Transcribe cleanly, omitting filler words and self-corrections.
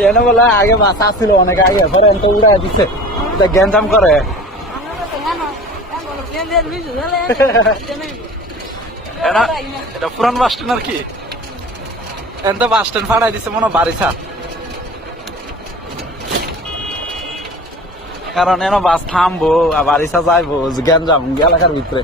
এনে বলে আগে মাছ আসছিল অনেক আগে পরে তো উড়াই দিচ্ছে গ্যাঞ্জাম করে এটা পুরান বাস স্ট্যান্ড আর কি এত বাস স্ট্যান্ড ফাড়াই দিচ্ছে মনে বারিশা কারণ এনে বাস থামবো আর বারিশা যাইবো গ্যাঞ্জাম এলাকার ভিতরে